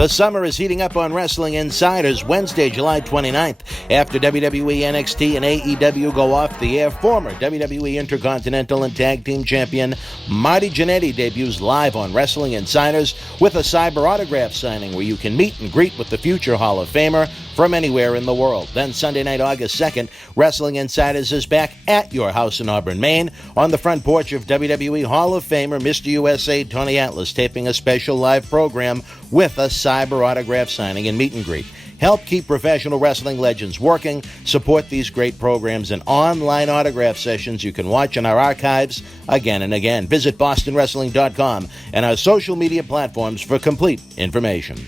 The summer is heating up on Wrestling Insiders Wednesday, July 29th. After WWE, NXT, and AEW go off the air, former WWE Intercontinental and Tag Team Champion Marty Jannetty debuts live on Wrestling Insiders with a cyber autograph signing where you can meet and greet with the future Hall of Famer from anywhere in the world. Then Sunday night, August 2nd, Wrestling Insiders is back at your house in Auburn, Maine, on the front porch of WWE Hall of Famer Mr. USA Tony Atlas, taping a special live program with a cyber autograph signing and meet and greet. Help keep professional wrestling legends working. Support these great programs and online autograph sessions you can watch in our archives again and again. Visit bostonwrestling.com and our social media platforms for complete information.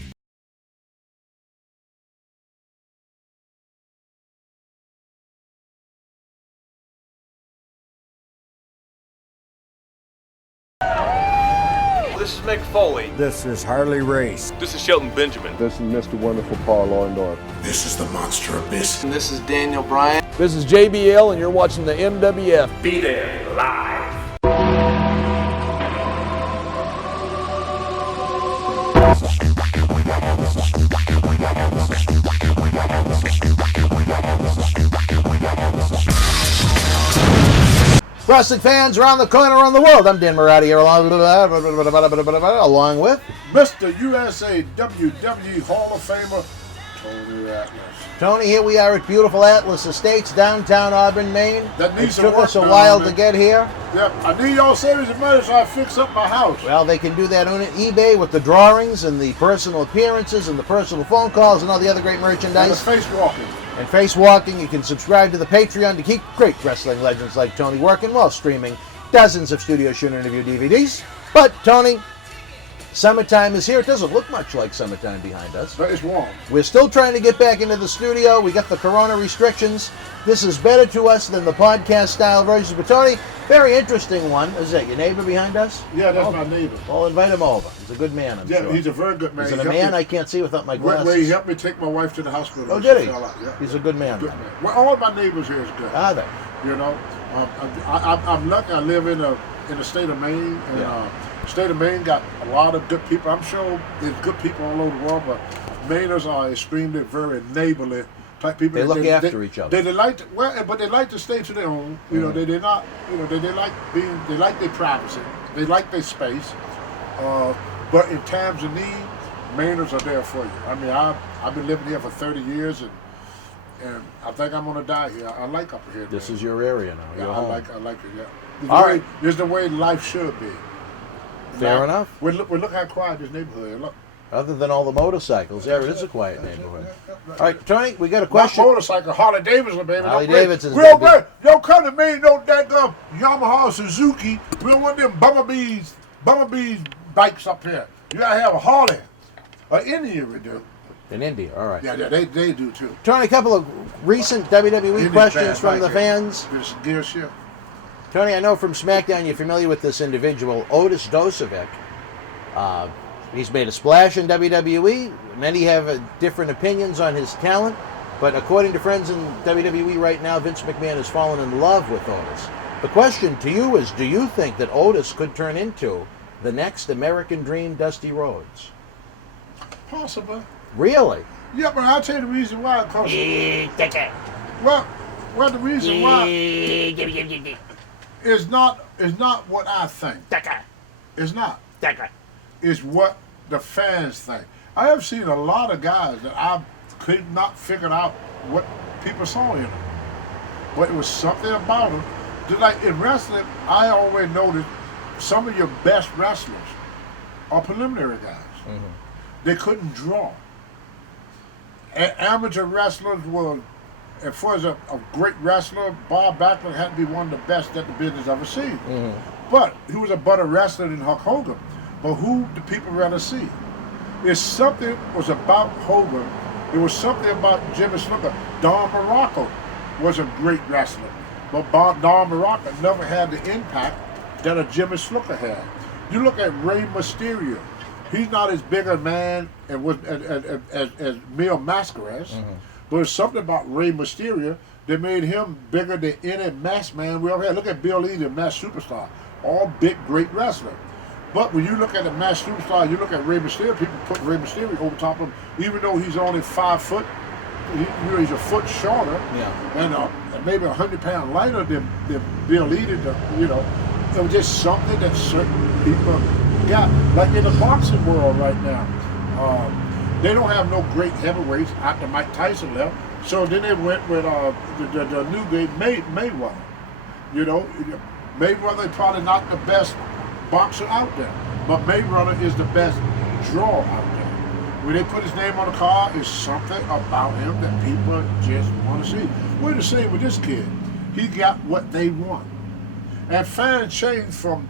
This is Mick Foley. This is Harley Race. This is Shelton Benjamin. This is Mr. Wonderful Paul Orndorff. This is the Monster Abyss. And this is Daniel Bryan. This is JBL, and you're watching the MWF. Be there live. Wrestling fans around the corner, around the world. I'm Dan Marotti here along with Mr. USA WWE Hall of Famer, Tony Atlas. Tony. Here we are at beautiful Atlas Estates, downtown Auburn, Maine. That needs It took some us a work, while man. to get here. Yep, I need y'all savings of money so I fix up my house. Well, they can do that on eBay with the drawings and the personal appearances and the personal phone calls and all the other great And the merchandise. face walking. And face walking, you can subscribe to the Patreon to keep great wrestling legends like Tony working while streaming dozens of Studio Shoot interview DVDs. But, Tony, summertime is here. It doesn't look much like summertime behind us. But it's warm. We're still trying to get back into the studio. We got the corona restrictions. This is better to us than the podcast-style versions. But, Tony, very interesting one. Is that your neighbor behind us? Yeah, that's my neighbor. I'll invite him over. He's a good man, I'm sure. He's a very good man. Is it a man? I can't see without my glasses. Well, he helped me take my wife to the hospital. Oh, did he? Yeah. He's a good man. Good man. Well, all my neighbors here is good. Are they? You know, I'm lucky. I live in the state of Maine, and state of Maine got a lot of good people. I'm sure there's good people all over the world, but Mainers are extremely very neighborly type people. They look after each other. They like to, but they like to stay to their own. You know, they not. You know, they like being. They like their privacy. They like their space. But in times of need, Mainers are there for you. I mean, I've been living here for 30 years, and I think I'm gonna die here. I like up here. This is your area now. Yeah, Your I home. like it. Yeah. This is the way life should be. Fair enough. Look how quiet this neighborhood is. Look. Other than all the motorcycles, it is a quiet neighborhood. All right, Tony, we got a question. Not motorcycle, Harley Davidson, baby. Harley Davidson's, Real baby. good. Don't come to me, no daggum Yamaha Suzuki. We don't want them bumblebees bikes up here. You gotta have a Harley. An Indian would do. In India, all right. Yeah, they do too. Tony, a couple of recent WWE Indian questions fans from like the it. fans. This gear shit. Tony, I know from SmackDown you're familiar with this individual, Otis Dosovic. He's made a splash in WWE. Many have different opinions on his talent, but according to friends in WWE right now, Vince McMahon has fallen in love with Otis. The question to you is, do you think that Otis could turn into the next American Dream Dusty Rhodes? Possible. Really? Yeah, but I'll tell you the reason why. Well, the reason why is not what I think. It's not. It's what the fans think. I have seen a lot of guys that I could not figure out what people saw in them. But it was something about them. Just like in wrestling, I always noticed some of your best wrestlers are preliminary guys. Mm-hmm. They couldn't draw. Amateur wrestlers were, as far as a great wrestler, Bob Backlund had to be one of the best that the business ever seen. Mm-hmm. But he was a better wrestler than Hulk Hogan. But who do people rather see? If something was about Hogan, it was something about Jimmy Snuka. Don Morocco was a great wrestler, but Don Morocco never had the impact that a Jimmy Snuka had. You look at Rey Mysterio. He's not as big a man as Mil Mascaras, but it's something about Rey Mysterio that made him bigger than any masked man we ever had. Look at Bill Lee, the masked superstar. All big, great wrestler. But when you look at the match superstar, you look at Rey Mysterio, people put Rey Mysterio over top of him, even though he's only 5 foot. He's a foot shorter, and maybe 100 pounds lighter than Bill Eaton. It was just something that certain people got. Like in the boxing world right now, they don't have no great heavyweights after Mike Tyson left. So then they went with the new guy Mayweather. Mayweather is probably not the best boxer out there, but Mayweather is the best draw out there. When they put his name on the card, it's something about him that people just want to see. We're the same with this kid. He got what they want. And fans change from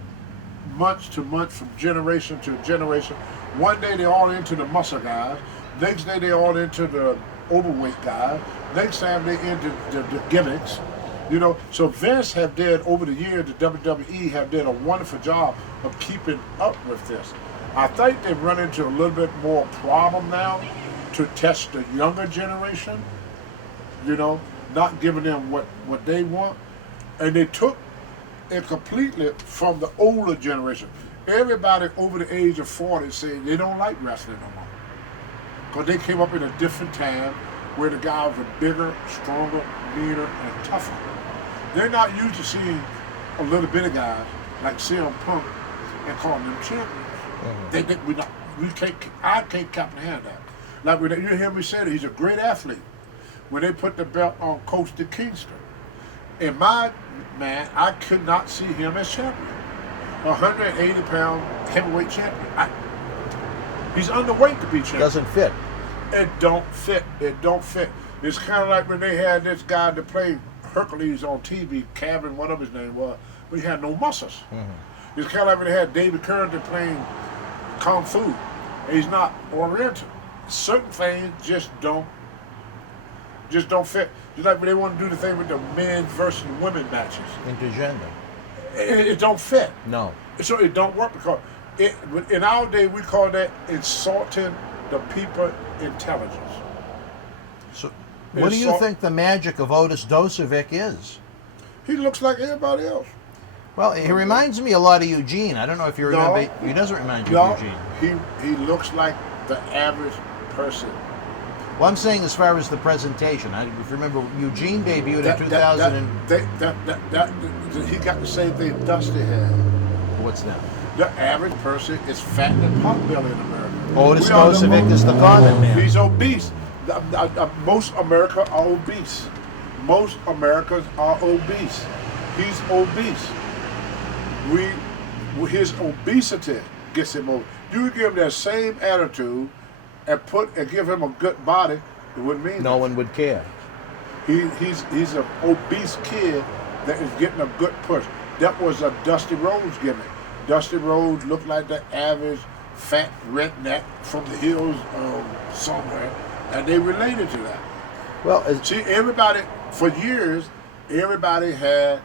month to month, from generation to generation. One day they're all into the muscle guys. Next day they're all into the overweight guys. Next time they're into the gimmicks. So Vince have did, over the years, the WWE have did a wonderful job of keeping up with this. I think they've run into a little bit more problem now to test the younger generation, not giving them what they want. And they took it completely from the older generation. Everybody over the age of 40 saying they don't like wrestling no more. Because they came up in a different time where the guys were bigger, stronger, meaner, and tougher. They're not used to seeing a little bit of guys like CM Punk and calling them champions. I can't comprehend that. Like when you hear me say that he's a great athlete. When they put the belt on Kofi Kingston, in my man, I could not see him as champion. 180-pound heavyweight champion. He's underweight to be champion. Doesn't fit. It don't fit. It's kind of like when they had this guy to play Hercules on TV, Kevin, whatever his name was, but he had no muscles. Mm-hmm. It's kind of like when they had David Carradine playing Kung Fu. He's not oriental. Certain things just don't fit. Just like when they want to do the thing with the men versus women matches. Intergender. It don't fit. No. So it don't work because in our day we call that insulting the people's intelligence. So what do you think the magic of Otis Dozovic is? He looks like everybody else. Well, he reminds me a lot of Eugene. I don't know if you remember. He doesn't remind you of Eugene. He looks like the average person. Well, I'm saying as far as the presentation. If you remember, Eugene debuted in 2000. He got the same thing Dusty had. What's that? The average person is fat and pot-belly in America. Otis Dozovic is the common man. He's obese. Most America are obese. Most Americans are obese. He's obese. His obesity gets him over. You give him that same attitude and give him a good body, it wouldn't mean no one would care. He's an obese kid that is getting a good push. That was a Dusty Rhodes gimmick. Dusty Rhodes looked like the average fat redneck from the hills somewhere, and they related to that. Well, see, everybody for years, everybody had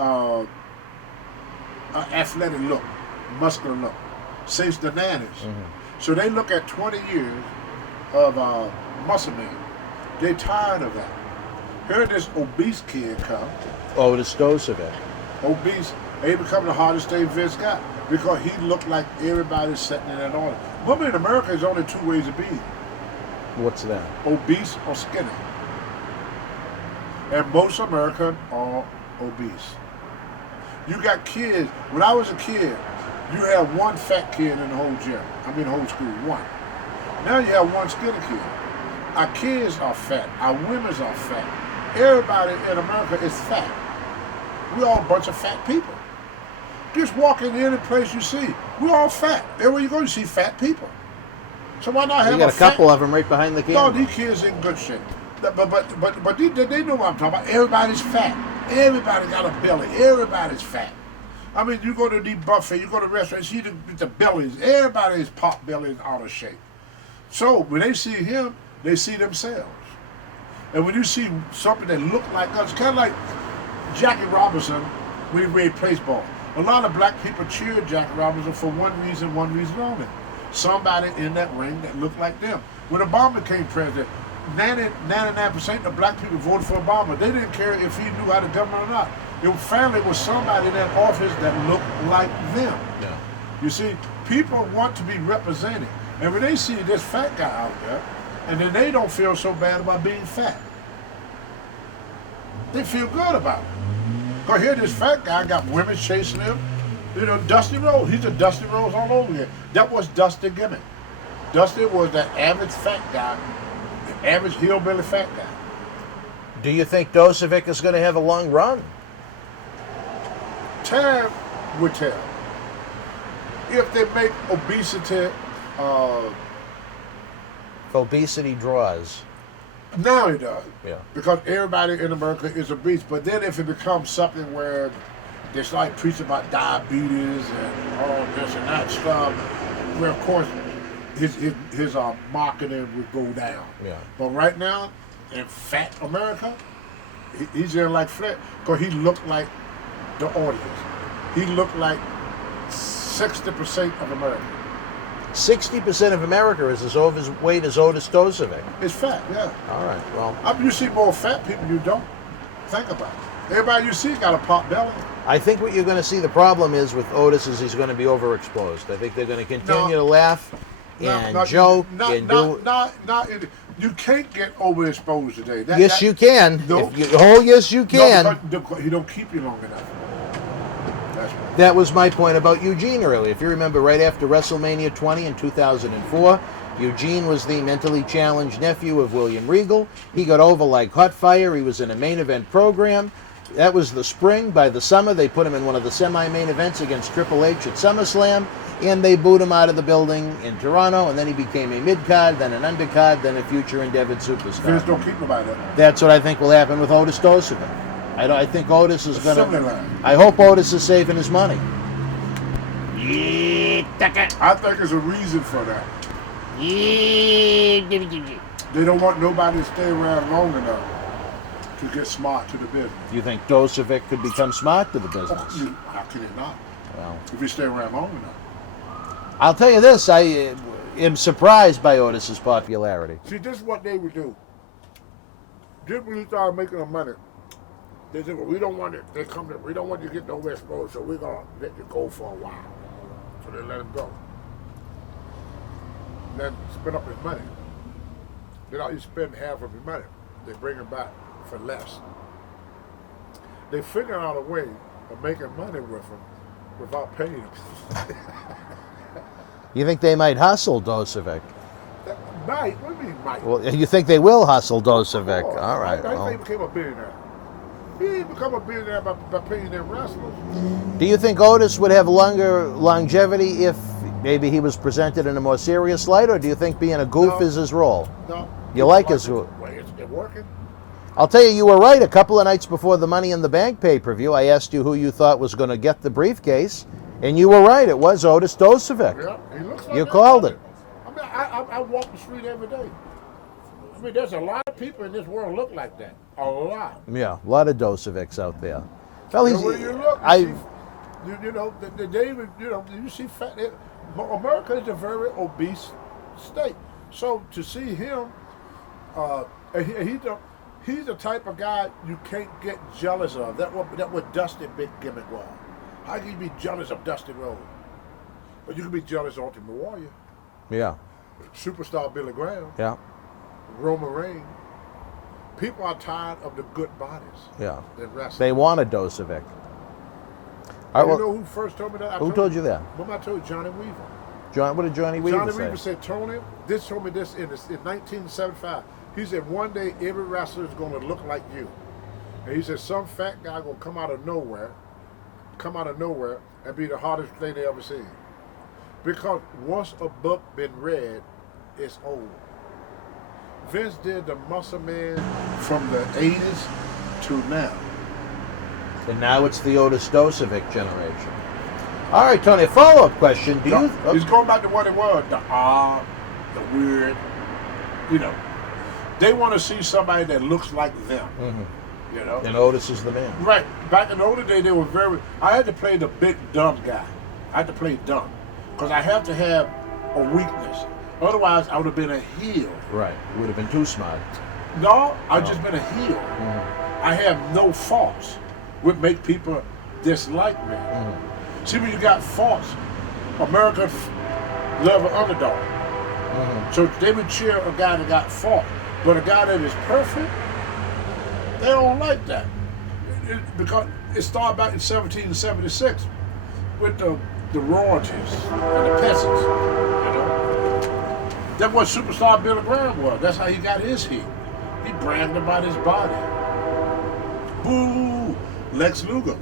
an athletic look, muscular look, since the 90s. Mm-hmm. So they look at 20 years of muscle man. They tired of that. Here this obese kid come. Otis Dozovic. Obese. He become the hardest thing Vince got because he looked like everybody's sitting in that order. Women in America is only 2 ways to be. What's that? Obese or skinny. And most Americans are obese. You got kids. When I was a kid, you had one fat kid in the whole gym. The whole school, one. Now you have one skinny kid. Our kids are fat. Our women are fat. Everybody in America is fat. We're all a bunch of fat people. Just walk in any place you see. We're all fat. Everywhere you go, you see fat people. So why not have you got a couple of them right behind the camera. No, these kids in good shape. But they know what I'm talking about. Everybody's fat. Everybody got a belly. Everybody's fat. You go to the buffet, you go to the restaurant, see the bellies. Everybody's pot bellies out of shape. So when they see him, they see themselves. And when you see something that look like us, kind of like Jackie Robinson when he plays ball. A lot of black people cheered Jackie Robinson for one reason only. Somebody in that ring that looked like them. When Obama became president, 99% of black people voted for Obama. They didn't care if he knew how to govern or not. Your family was somebody in that office that looked like them. Yeah. You see, people want to be represented. And when they see this fat guy out there, and then they don't feel so bad about being fat. They feel good about it. Because here this fat guy got women chasing him. You know, Dusty Rhodes, he's a Dusty Rhodes all over here. That was Dusty gimmick. Dusty was that average fat guy, the average hillbilly fat guy. Do you think Dozovic is going to have a long run? Time would tell. If they make obesity, Obesity draws. now it does. Yeah. Because everybody in America is obese. But then if it becomes something where they start preaching about diabetes and all this and that stuff, where of course his marketing would go down. Yeah. But right now, in fat America, he's in like flat because he looked like the audience. He looked like 60% of America. 60% of America is as overweight as Otis Dozovic. It's fat, yeah. All right, well. You see more fat people you don't. Think about it. Everybody you see got a pot belly. I think what you're going to see, the problem is with Otis is he's going to be overexposed. I think they're going to continue to laugh and joke and do... You can't get overexposed today. Yes, you can. No. Yes, you can. No, because he don't keep you long enough. That's right. That was my point about Eugene earlier. If you remember, right after WrestleMania 20 in 2004, Eugene was the mentally challenged nephew of William Regal. He got over like hot fire. He was in a main event program. That was the spring. By the summer, they put him in one of the semi-main events against Triple H at SummerSlam, and they booed him out of the building in Toronto, and then he became a mid-card, then an undercard, then a future endeavored superstar. Vince don't keep him like that. That's what I think will happen with Otis Dozovic. I think Otis is going to... I hope Otis is saving his money. I think there's a reason for that. They don't want nobody to stay around long enough to get smart to the business. You think Dozovic could become smart to the business? How can it not? Well, if you stay around long enough. I'll tell you this, I am surprised by Otis's popularity. See, this is what they would do. Just when you start making the money, they say, well, we don't want it. We don't want you to get nowhere exposed, so we're going to let you go for a while. So they let him go. And then spend up his money. Then you spend half of his money. They bring him back for less. They figure out a way of making money with him without paying him. You think they might hustle Dozovic? Might? What do you mean might? Well, you think they will hustle Dozovic? Oh, all right. I think he became a billionaire. He didn't become a billionaire by paying them wrestlers. Do you think Otis would have longer longevity if maybe he was presented in a more serious light, or do you think being a goof is his role? No. You like his role? It's working. I'll tell you, you were right. A couple of nights before the Money in the Bank pay-per-view, I asked you who you thought was going to get the briefcase, and you were right. It was Otis Dozovic. Yeah, he looks like you called it. I mean, I walk the street every day. I mean, there's a lot of people in this world look like that. A lot. Yeah, a lot of Dozovics out there. Well, he's. Where you look, you see fat. America is a very obese state. So to see him, he's the type of guy you can't get jealous of. That what Dusty big gimmick was. How can you be jealous of Dusty Rhodes? But you can be jealous of Ultimate Warrior. Yeah. Superstar Billy Graham. Yeah. Roman Reigns. People are tired of the good bodies. Yeah. In wrestling. They want a Dozovic. You know who first told me that? Who told you that? Well, I told you, Johnny Weaver. What did Johnny Weaver say? Johnny Weaver said, Tony, told me this in 1975. He said, one day every wrestler is going to look like you. And he said, some fat guy going to come out of nowhere and be the hardest thing they ever seen. Because once a book been read, it's old. Vince did the Muscle Man from the 80s to now. And now it's the Otis Dozovic generation. All right, Tony, a follow-up question. He's going back to what it was, the odd, the weird. You know, they want to see somebody that looks like them. Mm-hmm. You know? And Otis is the man. Right. Back in the older day, they were I had to play the big dumb guy. I had to play dumb. Because I have to have a weakness. Otherwise, I would have been a heel. Right. You would have been too smart. No, I've just been a heel. Mm-hmm. I have no faults. Would make people dislike me. Mm-hmm. See, when you got faults, America love an underdog. So they would cheer a guy that got fought. But a guy that is perfect, they don't like that. Because it started back in 1776 with the royalties and the peasants. You know? That's what superstar Billy Graham was. That's how he got his heat. He bragged about his body. Boo! Lex Luger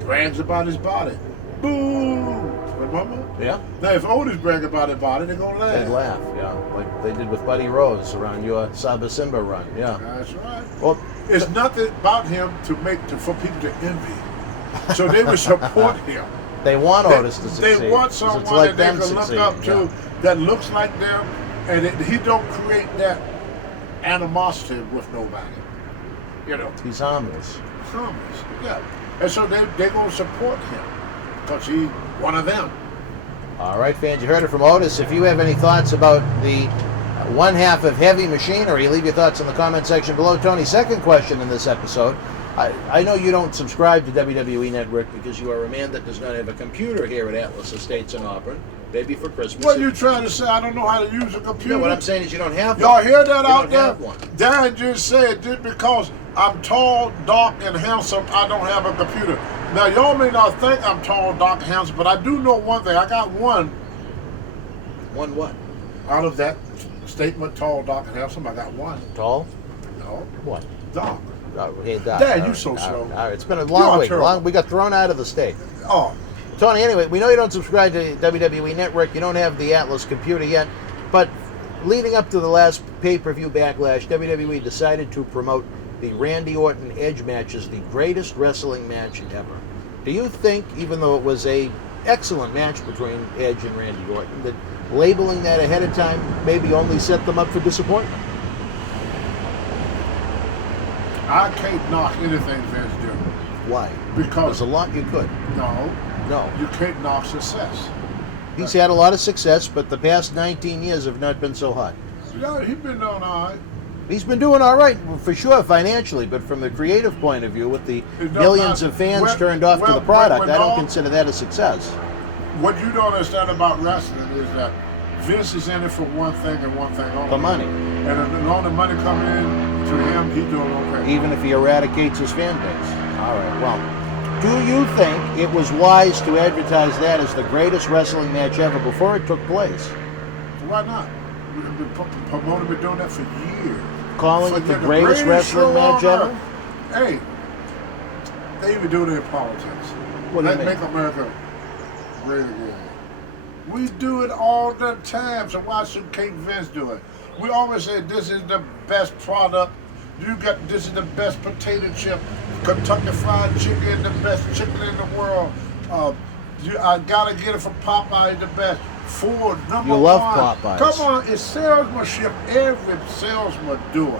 brags about his body. Boo! Remember? Yeah. Now, if Otis brag about his body, they're gonna laugh. They'd laugh, yeah, like they did with Buddy Rose around your Saba Simba run, yeah. That's right. Well, It's nothing about him for people to envy. So they would support him. they want Otis to succeed. They want 'cause someone it's like that they them can look succeeding, up to yeah. that looks like them, and he don't create that animosity with nobody. You know, He's harmless. harmless. Yeah. And so they're going to support him because he's one of them. All right, fans, you heard it from Otis. If you have any thoughts about the one half of Heavy Machinery, leave your thoughts in the comment section below. Tony, second question in this episode. I know you don't subscribe to WWE Network because you are a man that does not have a computer here at Atlas Estates in Auburn. Maybe for Christmas. What you trying to say? I don't know how to use a computer. No, what I'm saying is you don't have one. Y'all hear that You out don't there? have one. Darren just said just because I'm tall, dark, and handsome, I don't have a computer. Now, y'all may not think I'm tall, dark, and handsome, but I do know one thing. I got one One what? out of that statement, tall, dark, and handsome. I got one. Tall? No, What? dark. Hey, Doc. Dad, All you right, so all slow. right, all right. It's been a You long are week. terrible. We got thrown out of the state. Oh, Tony, anyway, we know you don't subscribe to WWE Network. You don't have the Atlas computer yet. But leading up to the last pay-per-view backlash, WWE decided to promote the Randy Orton Edge match as the greatest wrestling match ever. Do you think, even though it was a excellent match between Edge and Randy Orton, that labeling that ahead of time maybe only set them up for disappointment? I can't knock anything Vince do. Why? Because There's a lot you could. no, No. you can't knock success. He's had a lot of success, but the past 19 years have not been so hot. Yeah, he's been doing all right. He's been doing all right, for sure, financially, but from the creative point of view, with the It don't millions matter. of fans Well- turned off to well, the product, when I don't all- consider that a success. What you don't understand about wrestling is that Vince is in it for one thing and one thing only. The money, And as long as the money coming in to him, he's doing okay. even if he eradicates his fan base. All right, well, do you think it was wise to advertise that as the greatest wrestling match ever before it took place? So why not? We've been promoting, been doing that for years. Calling For it the greatest wrestling show match on ever? earth. Hey, they even do it in politics. What do you Let's mean? make America great again. We do it all the time, so why should Kate Vince do it? We always say this is the best product. This is the best potato chip. Kentucky Fried Chicken, the best chicken in the world. I gotta get it from Popeye, the best. Ford, number You love one. Popeyes. Come on, it's salesmanship. Every salesman do it.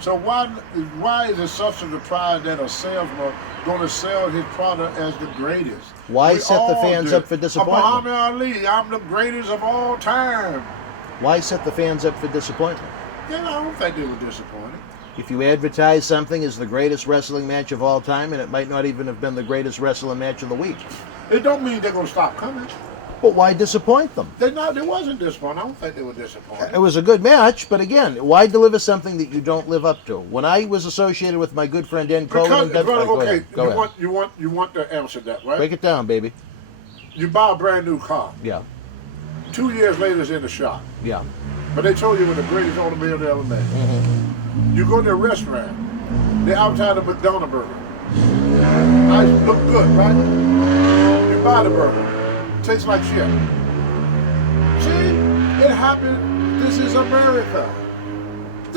So why is it such a surprise that a salesman going to sell his product as the greatest? Why We set the all fans do. up for disappointment? Muhammad Ali, I'm the greatest of all time. Why set the fans up for disappointment? Then I don't think they were disappointed. If you advertise something as the greatest wrestling match of all time, and it might not even have been the greatest wrestling match of the week, It don't mean they're going to stop coming. but why disappoint them? They wasn't disappointed. I don't think they were disappointed. It was a good match, but again, why deliver something that you don't live up to? When I was associated with my good friend Dan Cohen, Because, brother, go okay, ahead, go ahead. you want to answer that, right? Break it down, baby. You buy a brand new car. Yeah, 2 years later, it's in the shop. yeah. But they told you it was the greatest automobile they ever made. Mm-hmm. You go to a restaurant, they advertise the McDonald's burger. Nice, look good, right? You buy the burger, tastes like shit. See, it happened. This is America.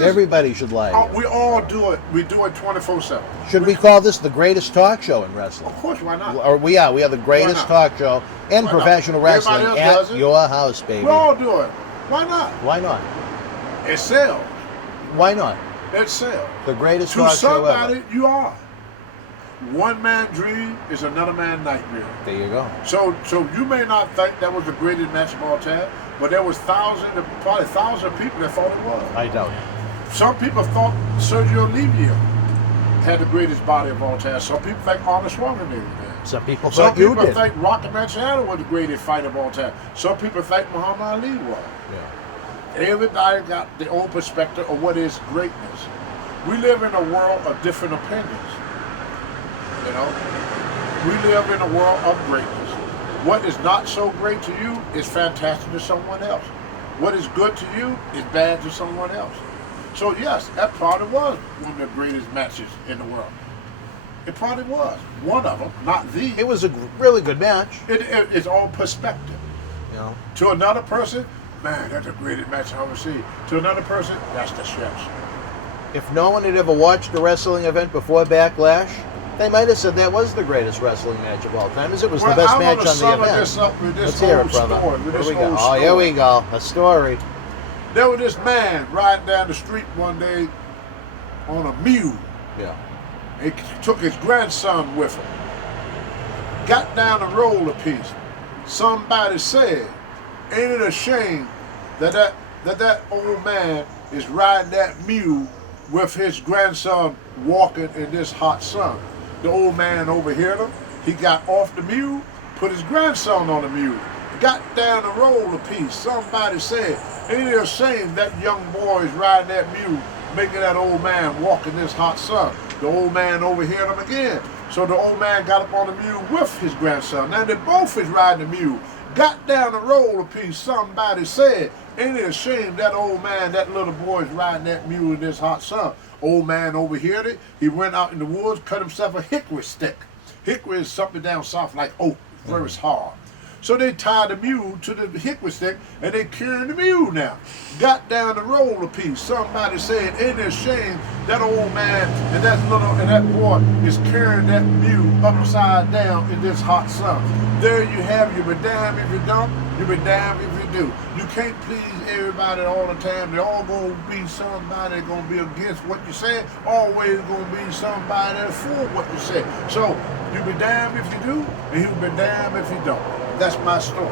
Everybody should lie. We all do it. We do it 24/7. Should we call this the greatest talk show in wrestling? Of course, why not? Or we are the greatest Why not? talk show in Why not? professional wrestling Everybody else does at it. your house, baby. We all do it. Why not? Why not? It sells. Why not? It sells. The greatest To talk show ever. somebody, you are. One man's dream is another man's nightmare. There you go. So you may not think that was the greatest match of all time, but there was probably thousands of people that thought it was. I doubt it. Some people thought Sergio Olivier had the greatest body of all time. Some people think Arnold Schwarzenegger did. Some people Some thought you people did. think Rocky Marciano was the greatest fighter of all time. Some people think Muhammad Ali was. Yeah. Everybody got their own perspective of what is greatness. We live in a world of different opinions. You know, we live in a world of greatness. What is not so great to you is fantastic to someone else. What is good to you is bad to someone else. So yes, that probably was one of the greatest matches in the world. It probably was one of them, not the. It was a really good match. It's all perspective. You know. To another person, man, that's the greatest match I ever seen. To another person, that's the stretch. If no one had ever watched a wrestling event before Backlash, they might have said that was the greatest wrestling match of all time, as it was the best match on the event. This up with this Let's hear it, old brother. story. With this Here we go. old Oh, here story. we go. A story. There was this man riding down the street one day on a mule. Yeah. He took his grandson with him. Got down the road a piece. Somebody said, ain't it a shame that old man is riding that mule with his grandson walking in this hot sun? The old man overheard him. He got off the mule, put his grandson on the mule. Got down the road a piece. Somebody said, ain't it a shame that young boy is riding that mule, making that old man walk in this hot sun? The old man overheard him again. So the old man got up on the mule with his grandson. Now they both is riding the mule. Got down the road a piece. Somebody said, ain't it a shame that old man, that little boy is riding that mule in this hot sun? Old man overheard it. He went out in the woods, cut himself a hickory stick. Hickory is something down south like oak, very hard. So they tied the mule to the hickory stick and they carrying the mule now. Got down the road a piece. Somebody said, ain't it a shame that old man and that boy is carrying that mule upside down in this hot sun. There you have, you be damned if you don't, you be damned if you do. You can't please everybody all the time. They're all gonna be somebody gonna be against what you say, always gonna be somebody for what you say. So you be damned if you do, and you be damned if you don't. That's my story.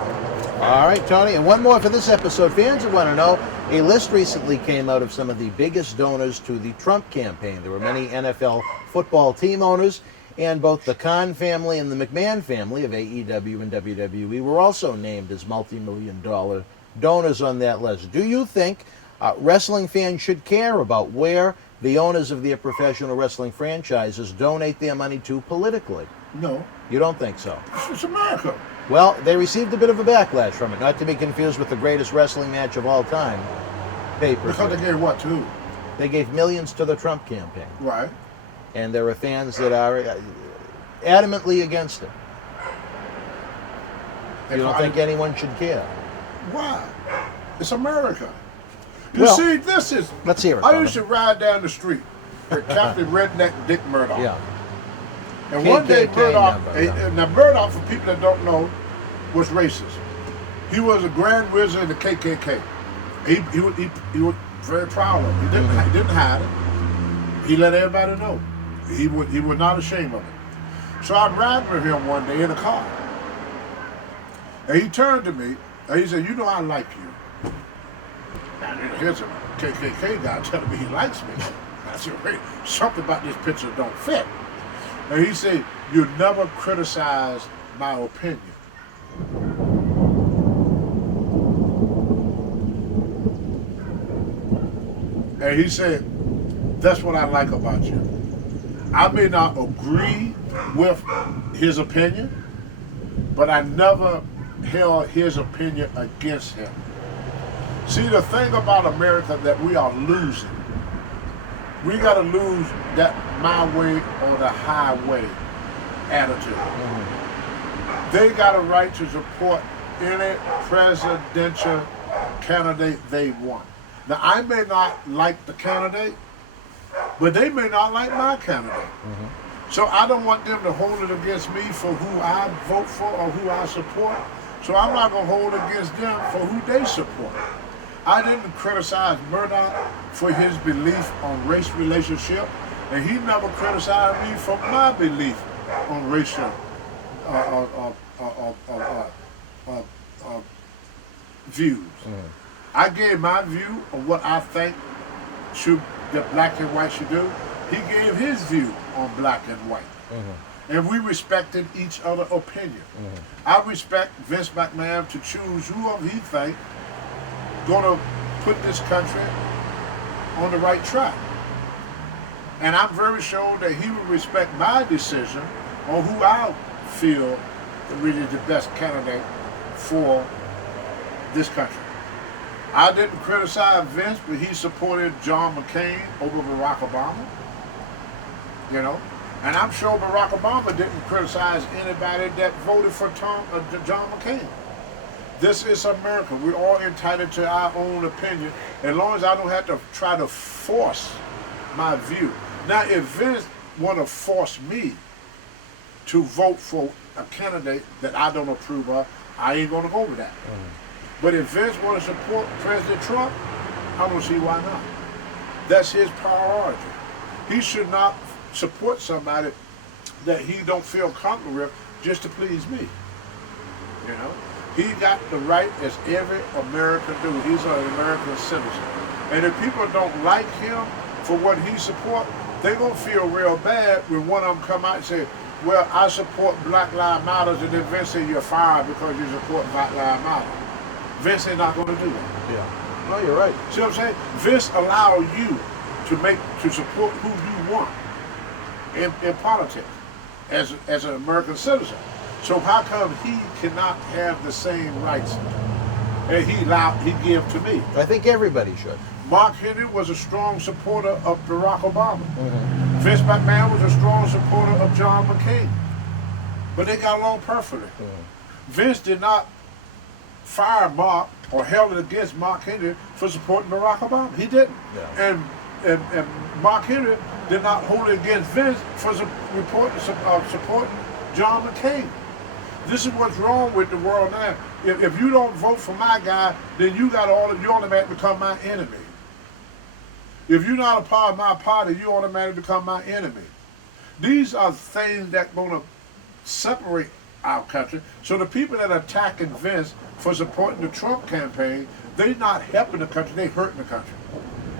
All right, Tony. And one more for this episode. Fans who want to know, a list recently came out of some of the biggest donors to the Trump campaign. There were many NFL football team owners, and both the Khan family and the McMahon family of AEW and WWE were also named as multi-million-dollar donors on that list. Do you think wrestling fans should care about where the owners of their professional wrestling franchises donate their money to politically? No, You don't think so? it's America. Well, they received a bit of a backlash from it, not to be confused with the greatest wrestling match of all time. Because they gave what to who? They gave millions to the Trump campaign. Right. And there are fans that are adamantly against it. You don't think anyone should care? Why? It's America. You Well, see, this is... let's hear it, I brother. used to ride down the street with Captain Redneck Dick Murdoch. Yeah. And one day KKK Murdoch, member, yeah. now Murdoch, for people that don't know, was racist. He was a grand wizard in the KKK. He was very proud of it. He didn't hide it. He let everybody know. He was not ashamed of it. So I'm riding with him one day in a car. And he turned to me and he said, you know I like you. And here's a KKK guy telling me he likes me. I said, wait, something about this picture don't fit. And he said, you never criticize my opinion. And he said, that's what I like about you. I may not agree with his opinion, but I never held his opinion against him. See, the thing about America that we are losing, we got to lose that my way or the highway attitude. They got a right to support any presidential candidate they want. Now, I may not like the candidate, but they may not like my candidate. So I don't want them to hold it against me for who I vote for or who I support. So I'm not going to hold it against them for who they support. I didn't criticize Murdoch for his belief on race relationship, and he never criticized me for my belief on racial views. I gave my view of what I think that black and white should do. He gave his view on black and white. And we respected each other's opinion. I respect Vince McMahon to choose whoever he think gonna put this country on the right track. And I'm very sure that he would respect my decision on who I feel really the best candidate for this country. I didn't criticize Vince, but he supported John McCain over Barack Obama. You know, and I'm sure Barack Obama didn't criticize anybody that voted for John McCain. This is America. We're all entitled to our own opinion, as long as I don't have to try to force my view. Now, if Vince want to force me to vote for a candidate that I don't approve of, I ain't going to go with that. But if Vince want to support President Trump, I don't see why not. That's his priority. He should not support somebody that he don't feel comfortable with just to please me. You know, he got the right as every American do. He's an American citizen. And if people don't like him for what he support, they're gonna feel real bad when one of them come out and say, well, I support Black Lives Matter, and then Vince say you're fired because you support Black Lives Matter. Vince ain't not gonna do that. Yeah. No, you're right. See what I'm saying? Vince allow you to support who you want in politics as an American citizen. So how come he cannot have the same rights that he give to me? I think everybody should. Mark Henry was a strong supporter of Barack Obama. Vince McMahon was a strong supporter of John McCain. But they got along perfectly. Vince did not fire Mark or held it against Mark Henry for supporting Barack Obama. He didn't. Yeah. And Mark Henry did not hold it against Vince for supporting John McCain. This is what's wrong with the world now. If you don't vote for my guy, then you automatically become my enemy. If you're not a part of my party, you automatically become my enemy. These are things that are going to separate our country. So the people that are attacking Vince for supporting the Trump campaign, they're not helping the country, they're hurting the country.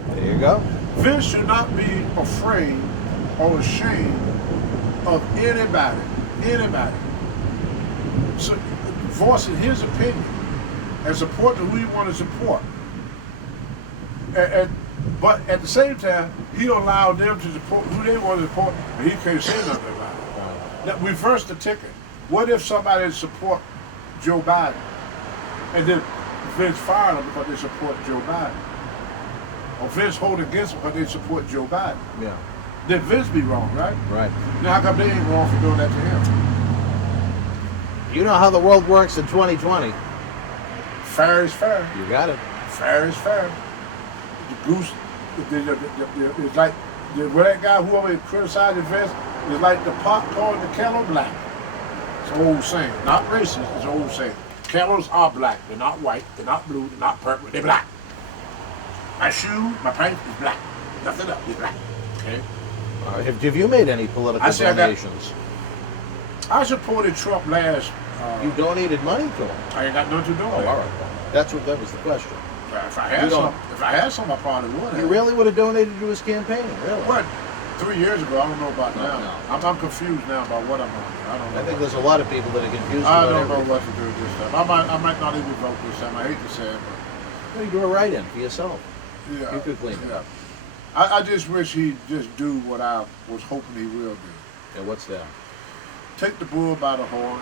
There you go. Vince should not be afraid or ashamed of anybody, so voicing his opinion and supporting who he want to support. But at the same time, he'll allow them to support who they want to support, and he can't say nothing about it. Now, reverse the ticket. What if somebody support Joe Biden, and then Vince fired them because they support Joe Biden? Or Vince hold against them because they support Joe Biden? Yeah. Then Vince be wrong, right? Right. Now how come they ain't wrong for doing that to him? You know how the world works in 2020. Fair is fair. You got it. Fair is fair. The goose, it's like that guy whoever criticized Vince is like the pot calling the kettle black. It's an old saying, not racist. It's an old saying. Kettles are black. They're not white. They're not blue. They're not purple. They're black. My shoe, my paint is black. Nothing else is black. Okay. Have you made any political donations? I supported Trump last. You donated money to him. I ain't got nothing to do with it. All right. That was the question. If I had some, I probably would. You really would have donated to his campaign, really? What? 3 years ago, I don't know about now. No. I'm confused now about what I'm on. I don't know. I think there's a lot of people that are confused. I don't know what to do this time. I might not even vote this time. I hate to say it, You do a write-in for yourself. Yeah. You could clean it up. I just wish he'd just do what I was hoping he will do. Yeah, what's that? Take the bull by the horn.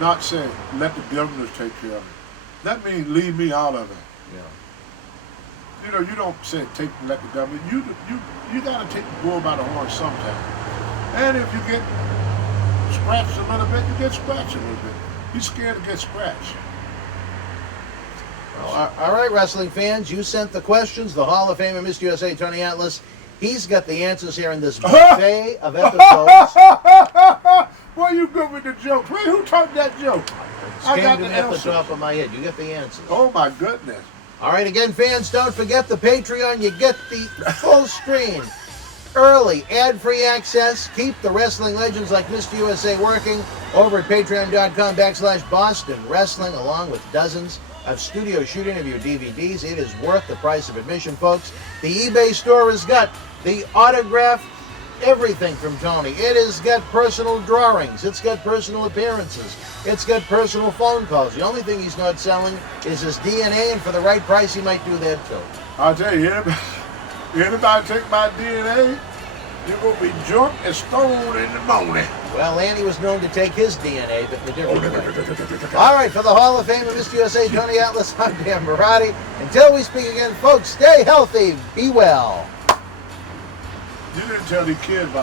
Not say, let the governors take care of it. That means leave me out of it. Yeah. You know, you don't say let the government. You got to take the bull by the horn sometime. And if you get scratched a little bit, you get scratched a little bit. He's scared to get scratched. Well, all right, wrestling fans, you sent the questions. The Hall of Famer, Mr. USA, Tony Atlas, he's got the answers here in this buffet of episodes. Boy, you good with the jokes. Wait, who taught that joke? I got the at the answers. top of my head. You get the answers. Oh my goodness. All right, again, fans, don't forget the Patreon. You get the full screen, early, ad-free access. Keep the wrestling legends like Mr. USA working over at patreon.com/Boston Wrestling, along with dozens of studio shoot interview DVDs. It is worth the price of admission, folks. The eBay store has got the autographed everything from Tony. It has got personal drawings. It's got personal appearances. It's got personal phone calls. The only thing he's not selling is his DNA, and for the right price, he might do that too. I'll tell you, anybody take my DNA, you're going to be drunk and stoned in the morning. Well, Lanny was known to take his DNA, but in a different way. All right, for the Hall of Fame of Mr. USA, Tony Atlas, I'm Dan Marotti. Until we speak again, folks, stay healthy, be well. You didn't tell the kids about